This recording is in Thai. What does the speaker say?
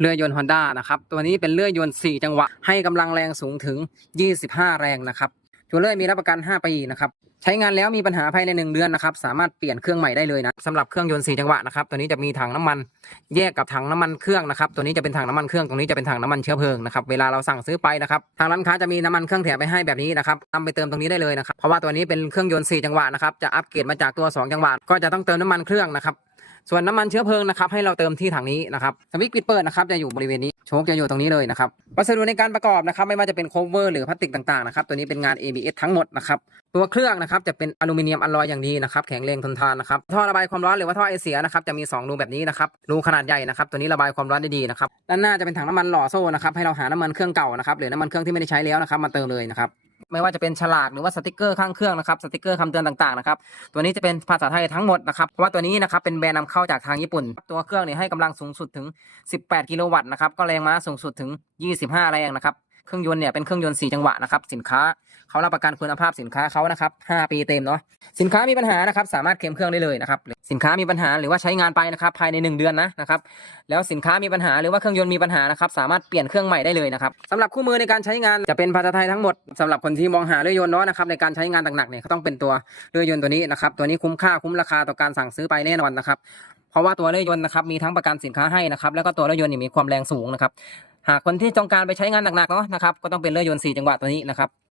เรือยนต์ฮอนด้านะครับ ตัวนี้เป็นเรือยนต์ 4 จังหวะ ให้กำลังแรงสูงถึง 25 แรงนะครับตัวเลื่อยมีรับประกัน 5 ปีนะครับ ใช้งานแล้วมีปัญหาภายใน 1 เดือนนะครับ สามารถเปลี่ยนเครื่องใหม่ได้เลยนะสำหรับเครื่องยนต์ 4 จังหวะนะครับ ตัวนี้จะมีถังน้ำมันแยกกับถังน้ำมันเครื่องนะครับ ตัวนี้จะเป็นถังน้ำมันเครื่อง ตรงนี้จะเป็นถังน้ำมันเชื้อเพลิงนะครับ เวลาเราสั่งซื้อไปนะครับ ทางร้านค้าจะมีน้ำมันเครื่องแถมไปให้แบบนี้นะครับนำไปเติมตรงนี้ได้เลยนะครับ เพราะว่าตัวนี้เป็นเครื่องยนต์ 4 จังหวะนะครับ จะอัปเกรดมาจากตัว 2 จังหวะ ก็จะต้องเติมน้ำมันเครื่องนะครับ ส่วนน้ำมันเชื้อเพลิงนะครับให้เราเติมที่ถังนี้นะครับสวิตช์ปิดเปิดนะครับจะอยู่บริเวณนี้โชคจะอยู่ตรงนี้เลยนะครับวัสดุในการประกอบนะครับไม่ว่าจะเป็นโคเวอร์หรือพลาสติกต่างๆนะครับตัวนี้เป็นงาน ABS ทั้งหมดนะครับตัวเครื่องนะครับจะเป็นอลูมิเนียมอลลอยอย่างดีนะครับแข็งแรงทนทานนะครับท่อระบายความร้อนหรือว่าท่อไอเสียนะครับจะมีสองรูแบบนี้นะครับรูขนาดใหญ่นะครับตัวนี้ระบายความร้อนได้ดีนะครับด้านหน้าจะเป็นถังน้ำมันหล่อโซ่นะครับให้เราหาน้ำมันเครื่องเก่านะครับหรือน้ำมันเครื่องที่ไม่ได้ใช้แล้วนะครับมาเติมเลยนะครับ ไม่ว่าจะเป็นฉลากหรือว่าสติกเกอร์ข้างเครื่องนะครับสติกเกอร์คำเตือนต่างๆนะครับตัวนี้จะเป็นภาษาไทยทั้งหมดนะครับเพราะว่าตัวนี้นะครับเป็นแบรนด์นำเข้าจากทางญี่ปุ่น ตัวเครื่องเนี่ยให้กำลังสูงสุดถึง 18 กิโลวัตต์นะครับก็แรงม้าสูงสุดถึง 25 แรงนะครับ เครื่องยนต์เนี่ยเป็นเครื่องยนต์ 4 จังหวะนะครับ สินค้าเขารับประกันคุณภาพสินค้าเขานะครับ 5 ปีเต็มเนาะ สินค้ามีปัญหานะครับ สามารถเคลมเครื่องได้เลยนะครับ สินค้ามีปัญหาหรือว่าใช้งานไปนะครับ ภายใน 1 เดือนนะนะครับ แล้วสินค้ามีปัญหาหรือว่าเครื่องยนต์มีปัญหานะครับ สามารถเปลี่ยนเครื่องใหม่ได้เลยนะครับสำหรับคู่มือในการใช้งานจะเป็นภาษาไทยทั้งหมดสำหรับคนที่มองหาเรือยนต์เนาะนะครับในการใช้งานหนักๆเนี่ยเขาต้องเป็นตัวเรือยนต์ตัวนี้นะครับ ตัวนี้คุ้มค่าคุ้มราคาต่อการสั่งซื้อไปแน่นอนนะครับ เพราะว่าตัวเรือยนต์นะครับมีทั้งประกันสินค้าให้นะครับ แล้วก็ตัวเรือยนต์มีความแรงสูงนะครับ หากคนที่ต้องการไปใช้งานหนักๆเนาะนะครับก็ต้องเป็นเรือยนต์4จังหวะตัวนี้นะครับ